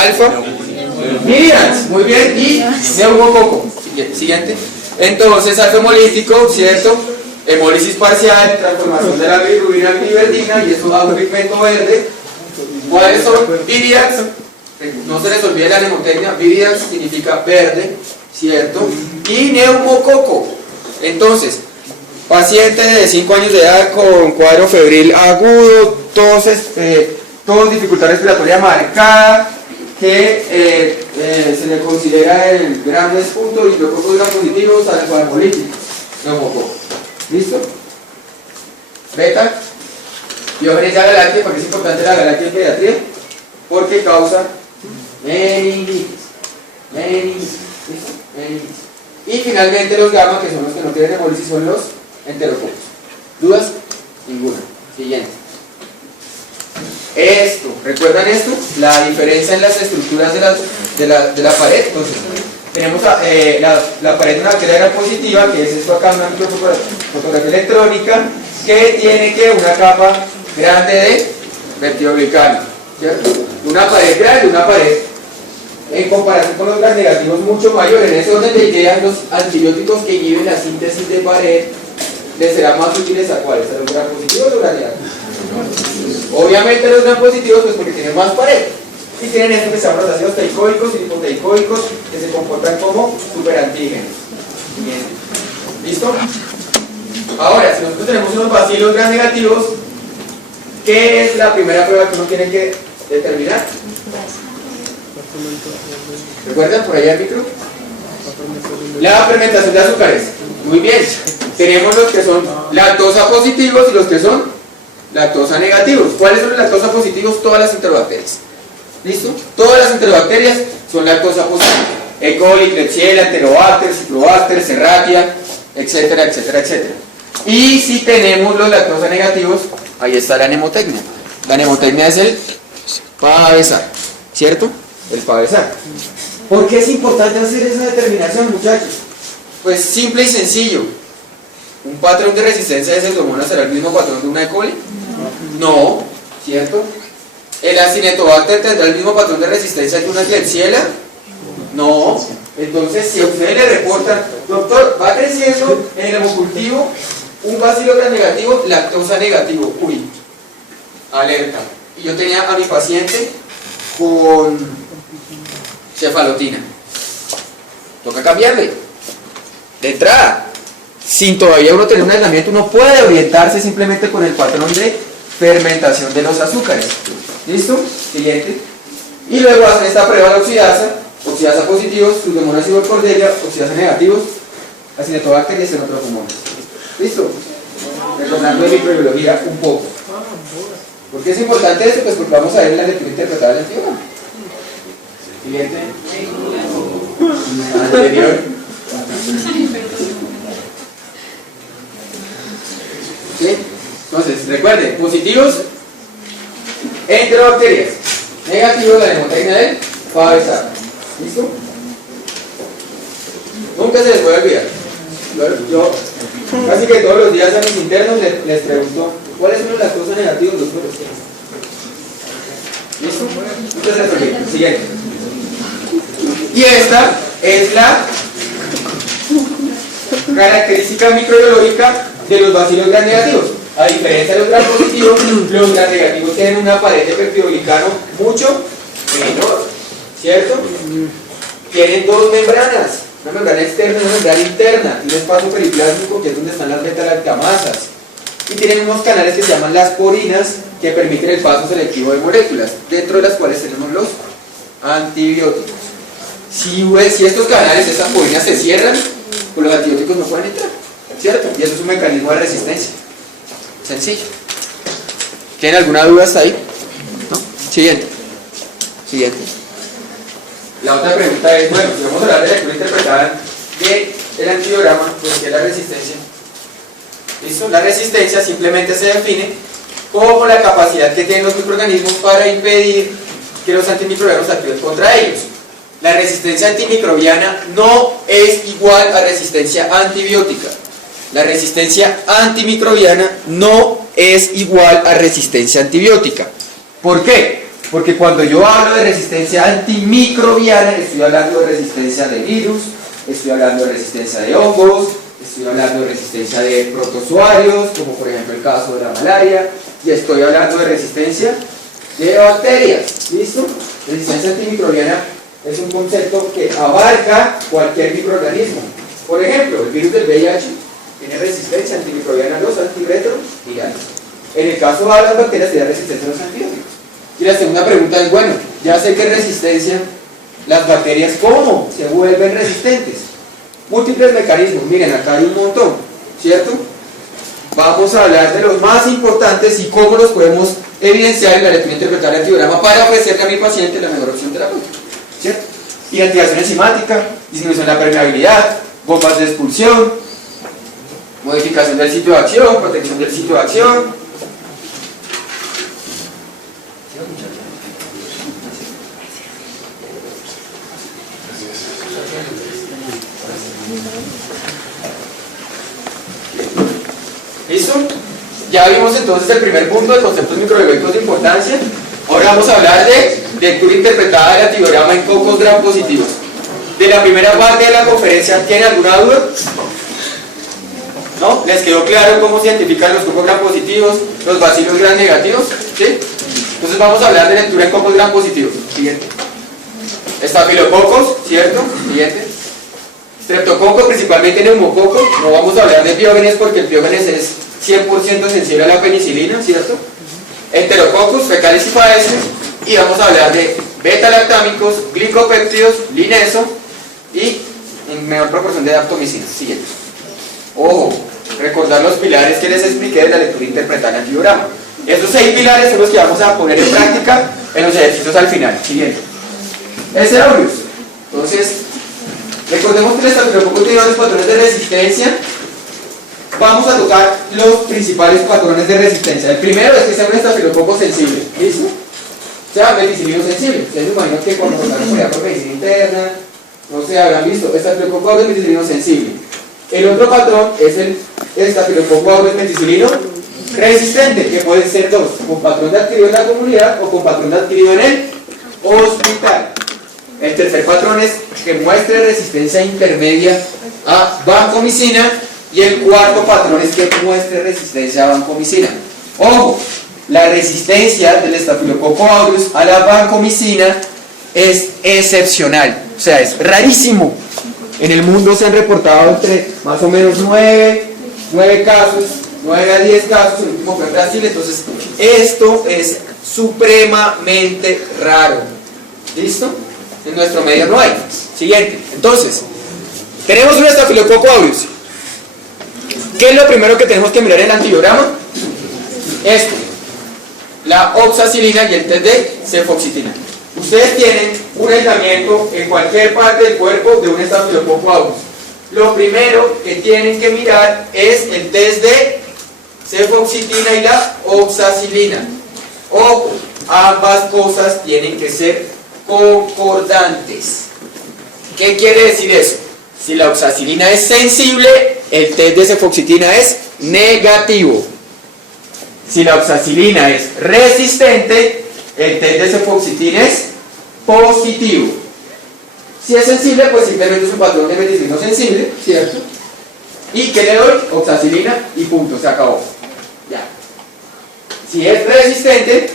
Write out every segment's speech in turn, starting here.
alfa viridians, muy bien, y neumococo. Siguiente. Entonces, alfa hemolítico, ¿cierto? Hemólisis parcial, transformación de la bilirrubina en biliverdina, y eso da un pigmento verde. ¿Cuáles son? Viridians. No se les olvide la mnemotecnia. Viridians significa verde, ¿cierto? Y neumococo. Entonces, paciente de 5 años de edad con cuadro febril agudo, tos, dificultad respiratoria marcada, que se le considera el gran despunto y los pocos gran positivos al cuadro político. Neumococo. ¿Listo? Beta, Diógenes galáctea, porque es importante la galáctea en pediatría, porque causa meningitis. ¿Listo? Meningitis. Y finalmente los gamma, que son los que no tienen hemólisis, son los enterococos. ¿Dudas? Ninguna. Siguiente. Esto, ¿recuerdan esto? La diferencia en las estructuras de la pared. Entonces, tenemos la pared de una bacteria gram positiva, que es esto acá, una microfotografía electrónica, que tiene una capa grande de peptidoglicano, ¿cierto? Una pared grande, una pared en comparación con los gram negativos mucho mayor. En ese orden de ideas, los antibióticos que inhiben la síntesis de pared les serán más útiles a cuáles, a los gram positivos o los gram negativos. Obviamente los gram positivos, pues porque tienen más pared y tienen esto que se llaman los ácidos teicoicos y lipoteicoicos, que se comportan como superantígenos. Bien. ¿Listo? Ahora, si nosotros tenemos unos bacilos gram negativos, ¿qué es la primera prueba que uno tiene que determinar? ¿Recuerdan por allá el micro? La fermentación de azúcares. Muy bien. Tenemos los que son lactosa positivos y los que son lactosa negativos. ¿Cuáles son los lactosa positivos? Todas las enterobacterias. ¿Listo? Todas las enterobacterias son lactosa positivas. E. coli, Klebsiella, Enterobacter, Citrobacter, Serratia, etcétera, etcétera, etcétera. Y si tenemos los lactosa negativos, ahí está la mnemotecnia. La mnemotecnia es el pavesar, ¿cierto? El pavesar. ¿Por qué es importante hacer esa determinación, muchachos? Pues simple y sencillo. ¿Un patrón de resistencia de pseudomonas será el mismo patrón de una E. coli? No, ¿cierto? ¿El Acinetobacter tendrá el mismo patrón de resistencia que una Klebsiella? No. Entonces, si a ustedes le reportan, doctor, va creciendo en el hemocultivo un bacilo gram negativo, lactosa negativo, uy, alerta. Y yo tenía a mi paciente con cefalotina. Toca cambiarle. De entrada, sin todavía uno tener un aislamiento, uno puede orientarse simplemente con el patrón de fermentación de los azúcares. ¿Listo? Siguiente. Y luego hacen esta prueba de oxidasa positivos, Pseudomonas y Cordelia, oxidasa negativos, Acinetobacter y Stenotrophmonas. ¿Listo? Recordando de microbiología un poco. ¿Por qué es importante eso? Pues porque vamos a ver la lectura interpretada del antibiótico. Siguiente. Anterior. ¿Sí? Entonces, recuerden, positivos enterobacterias, negativos la mnemotecnia del pavesar. ¿Listo? Nunca se les puede olvidar. Yo casi que todos los días a mis internos les pregunto ¿cuáles son los lactosa negativos, doctores? ¿Listo? Nunca se les olvida. Siguiente. Y esta es la característica microbiológica de los bacilos gram negativos. A diferencia de los gram positivos, los gram negativos tienen una pared de peptidoglicano mucho menor, ¿cierto? Tienen dos membranas, una membrana externa y una membrana interna, y un espacio periplásmico que es donde están las beta-lactamasas. Y tienen unos canales que se llaman las porinas, que permiten el paso selectivo de moléculas, dentro de las cuales tenemos los antibióticos. Si estos canales, estas porinas se cierran, pues los antibióticos no pueden entrar, ¿cierto? Y eso es un mecanismo de resistencia. Sencillo. ¿Tienen alguna duda hasta ahí? ¿No? Siguiente. Siguiente. La otra pregunta es, bueno, si vamos a hablar de lectura interpretada del antibiograma, pues ¿qué es la resistencia? ¿Listo? La resistencia simplemente se define como la capacidad que tienen los microorganismos para impedir que los antimicrobianos actúen contra ellos. La resistencia antimicrobiana no es igual a resistencia antibiótica. La resistencia antimicrobiana no es igual a resistencia antibiótica. ¿Por qué? Porque cuando yo hablo de resistencia antimicrobiana, estoy hablando de resistencia de virus, estoy hablando de resistencia de hongos, estoy hablando de resistencia de protozoarios, como por ejemplo el caso de la malaria, y estoy hablando de resistencia de bacterias. ¿Listo? Resistencia antimicrobiana es un concepto que abarca cualquier microorganismo. Por ejemplo, el virus del VIH tiene resistencia antimicrobiana a los antirretrovirales. En el caso de las bacterias, tiene resistencia a los antibióticos. Y la segunda pregunta es, bueno, ya sé que resistencia, las bacterias, ¿cómo se vuelven resistentes? Múltiples mecanismos, miren, acá hay un montón, ¿cierto? Vamos a hablar de los más importantes y cómo los podemos evidenciar en la lectura interpretada del antibiograma para ofrecerle a mi paciente la mejor opción terapéutica, ¿cierto? Inactivación enzimática, disminución de la permeabilidad, bombas de expulsión, modificación del sitio de acción, protección del sitio de acción. ¿Listo? Ya vimos entonces el primer punto de conceptos microbiológicos de importancia. Ahora vamos a hablar de lectura interpretada del antibiograma en cocos gram positivos. De la primera parte de la conferencia, ¿tienen alguna duda? ¿No? ¿Les quedó claro cómo se identifican los cocos gram positivos, los bacilos gram negativos? ¿Sí? Entonces vamos a hablar de lectura en cocos gram positivos. Siguiente. Estafilococos, ¿cierto? Siguiente. Streptococo, principalmente neumococo. No vamos a hablar de piógenes porque el piógenes es 100% sensible a la penicilina, ¿cierto? Enterococos, fecales y faeces. Y vamos a hablar de beta-lactámicos, glicopéptidos, lineso y en menor proporción de daptomicina. Siguiente. Ojo, recordar los pilares que les expliqué de la lectura interpretada en antibiograma. Esos 6 pilares son los que vamos a poner en práctica en los ejercicios al final. Siguiente. S. aureus. Entonces, recordemos que el estafilococo tiene varios patrones de resistencia. Vamos a tocar los principales patrones de resistencia. El primero es que sea un estafilococo sensible. ¿Listo? O sea, penicilino sensible. Ustedes se imaginan que cuando nos dan por medicina interna, no se habrán visto, estafilococo aureus penicilino sensible. El otro patrón es el estafilococo aureus penicilino resistente, que pueden ser dos, con patrón de adquirido en la comunidad o con patrón de adquirido en el hospital. El tercer patrón es que muestre resistencia intermedia a vancomicina y el cuarto patrón es que muestre resistencia a vancomicina. Ojo, la resistencia del estafilococo aureus a la vancomicina es excepcional, o sea, es rarísimo. En el mundo se han reportado entre más o menos 9 casos, 9 a 10 casos, el último fue en Brasil, entonces esto es supremamente raro. ¿Listo? En nuestro medio no hay. Siguiente. Entonces, tenemos un estafilococo aureus. ¿Qué es lo primero que tenemos que mirar en el antibiograma? Esto, la oxacilina y el test de cefoxitina. Ustedes tienen un aislamiento en cualquier parte del cuerpo de un estafilococo aureus. Lo primero que tienen que mirar es el test de cefoxitina y la oxacilina. Ojo, ambas cosas tienen que ser concordantes. ¿Qué quiere decir eso? Si la oxacilina es sensible, el test de cefoxitina es negativo. Si la oxacilina es resistente, el test de cefoxitina es positivo. Si es sensible, pues simplemente es un patrón de penicilino sensible, ¿cierto? ¿Y qué le doy? Oxacilina y punto, se acabó. Ya. Si es resistente,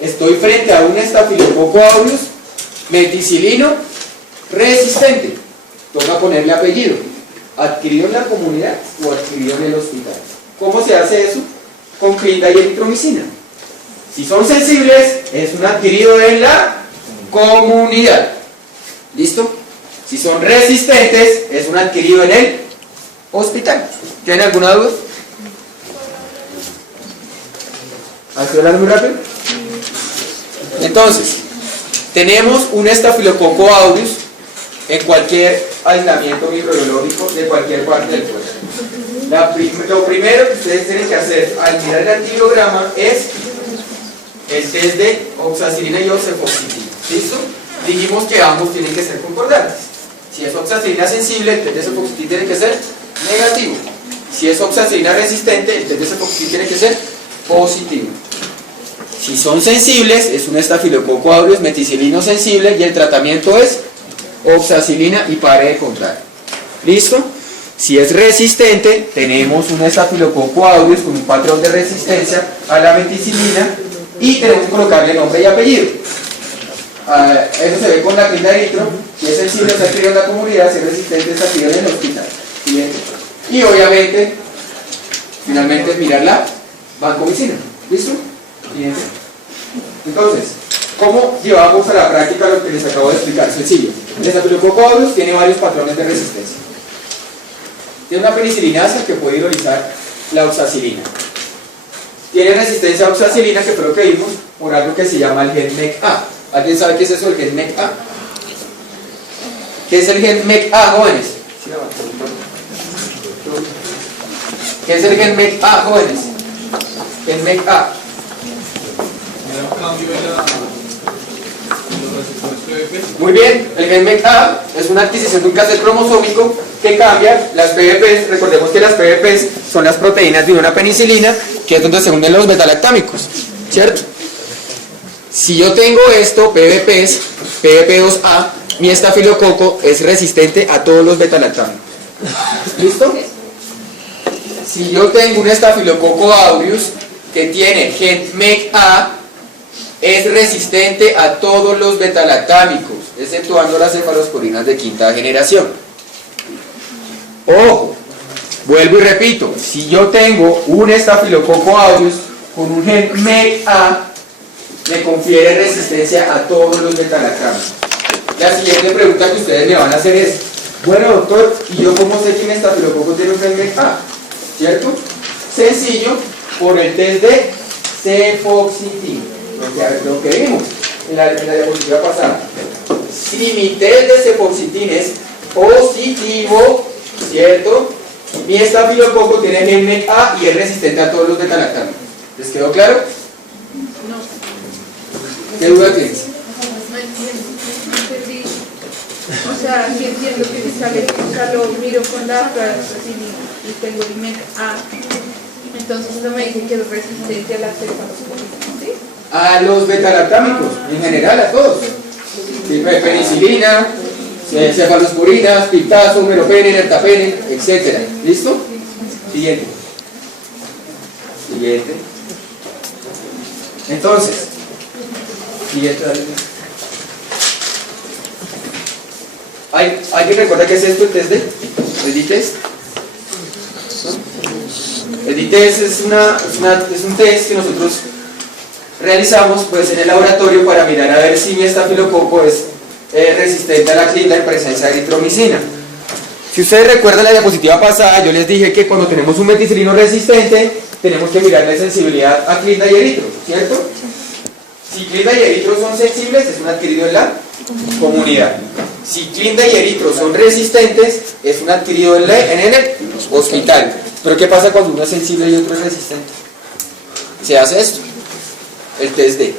estoy frente a un estafilococo aureus meticilino resistente. Toca ponerle apellido. ¿Adquirido en la comunidad o adquirido en el hospital? ¿Cómo se hace eso? Con clinda y eritromicina. Si son sensibles, es un adquirido en la comunidad. ¿Listo? Si son resistentes, es un adquirido en el hospital. ¿Tienen alguna duda? ¿Estoy hablando muy rápido? Entonces, tenemos un estafilococo aureus en cualquier aislamiento microbiológico de cualquier parte del cuerpo. Lo primero que ustedes tienen que hacer al mirar el antibiograma es el test de oxacilina y cefoxitina. ¿Listo? Dijimos que ambos tienen que ser concordantes. Si es oxacilina sensible, el test de cefoxitina tiene que ser negativo. Si es oxacilina resistente, el test de cefoxitina tiene que ser positivo. Si son sensibles, es un estafilococo aureus meticilino sensible y el tratamiento es oxacilina y pare de contar. ¿Listo? Si es resistente, tenemos un estafilococo aureus con un patrón de resistencia a la meticilina y tenemos que colocarle nombre y apellido. Eso se ve con la clinda de eritro, si es sensible está adquirido en la comunidad, si es resistente está adquirido en el hospital. Y obviamente, finalmente mirar la vancomicina. ¿Listo? Siguiente. Entonces, ¿cómo llevamos a la práctica lo que les acabo de explicar? Sencillo. El estafilococo aureus tiene varios patrones de resistencia. Tiene una penicilinasa que puede hidrolizar la oxacilina. Tiene resistencia a oxacilina, que fue lo que vimos, por algo que se llama el gen MEC-A. ¿Alguien sabe qué es eso, el gen MEC-A? ¿Qué es el gen MEC-A, jóvenes? ¿Qué es el gen MEC-A, jóvenes? Gen MEC-A. Muy bien, el gen MEC-A es una adquisición de un cassette cromosómico que cambia las PBPs. Recordemos que las PBPs son las proteínas de una penicilina, que es donde se unen los betalactámicos, ¿cierto? Si yo tengo esto, PBPs, PBP2A, mi estafilococo es resistente a todos los betalactámicos. ¿Listo? Si yo tengo un estafilococo aureus que tiene gen MEC-A, es resistente a todos los betalactámicos, exceptuando las cefalosporinas de quinta generación. Ojo, vuelvo y repito, si yo tengo un estafilococo aureus con un gen MEC-A, me confiere resistencia a todos los betalactámicos. La siguiente pregunta que ustedes me van a hacer es, bueno doctor, ¿y yo cómo sé que mi estafilococo tiene un gen MEC-A? ¿Cierto? Sencillo, por el test de cefoxitina, lo que vimos en la diapositiva pasada. Si mi test de cefoxitina es positivo, ¿cierto? Mi estafilococo tiene gen MEC-A y es resistente a todos los betalactámicos. ¿Les quedó claro? ¿Qué duda tienes? No entiendo, no entendí. O sea, sí entiendo que si sale, o sea, lo miro con la oxacilina y tengo el MEC-A, entonces eso me dice que es resistente a la cefalosporina, ¿sí? A los betalactámicos, en general a todos. Penicilina, cefalosporinas, piptazo, meropenem, ertapenem, etc. ¿Listo? Siguiente. Siguiente. Entonces, siguiente. ¿Alguien recuerda qué es esto, el test de? ¿El D-test? ¿No? El D-test es un test que nosotros realizamos pues en el laboratorio para mirar a ver si mi estafilococo es resistente a la clinda en presencia de eritromicina. Si ustedes recuerdan la diapositiva pasada, yo les dije que cuando tenemos un meticilino resistente tenemos que mirar la sensibilidad a clinda y eritro, ¿cierto? Si clinda y eritro son sensibles, es un adquirido en la comunidad. Si clinda y eritro son resistentes, es un adquirido en el hospital. Pero ¿qué pasa cuando uno es sensible y otro es resistente? Se hace esto, el test D.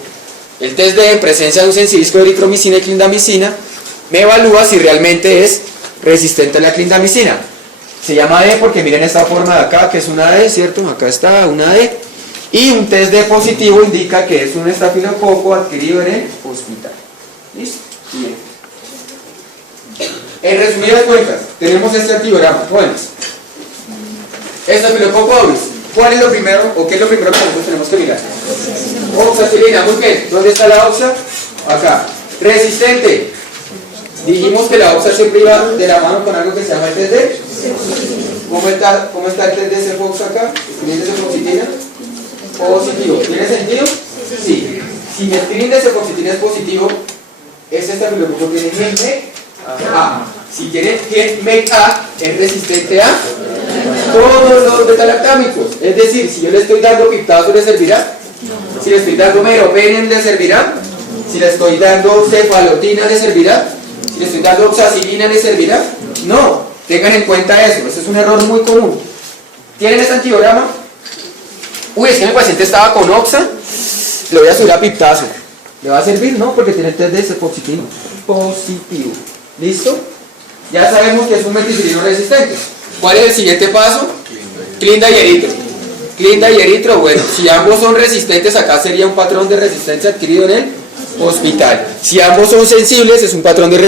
El test D en presencia de un sensilisco de eritromicina y clindamicina me evalúa si realmente es resistente a la clindamicina. Se llama D porque miren esta forma de acá, que es una D, ¿cierto? Acá está una D. Y un test D positivo indica que es un estafilococo adquirido en el hospital. ¿Listo? Bien. En resumidas cuentas, tenemos este antibiograma. Jóvenes. Estafilococo aureus. ¿Cuál es lo primero, o qué es lo primero que nosotros tenemos que mirar? Oxacilina, muy bien. ¿Dónde está la oxa? Acá. Resistente. Dijimos que la oxa siempre iba de la mano con algo que se llama el test D. ¿Cómo está el test de cefox acá? ¿Tiene cefoxitina? Positivo. ¿Tiene sentido? Sí. Si mi screen de cefoxitina es positivo, ese estafilococo tiene gen MEC-A. Si tiene gen MEC-A, es resistente a todos los betalactámicos. Es decir, si yo le estoy dando piptazo, ¿le servirá? Si le estoy dando meropenem, ¿le servirá? Si le estoy dando cefalotina, ¿le servirá? Si le estoy dando oxacilina, ¿le servirá? No, tengan en cuenta eso, ese es un error muy común. ¿Tienen este antibiograma? Uy, es que mi paciente estaba con oxa, le voy a subir a piptazo. ¿Le va a servir? No, porque tiene test de cefoxitina positivo. ¿Listo? Ya sabemos que es un meticilino resistente. ¿Cuál es el siguiente paso? Clinda y eritro. Clinda y eritro, bueno, si ambos son resistentes, acá sería un patrón de resistencia adquirido en el hospital. Si ambos son sensibles, es un patrón de resistencia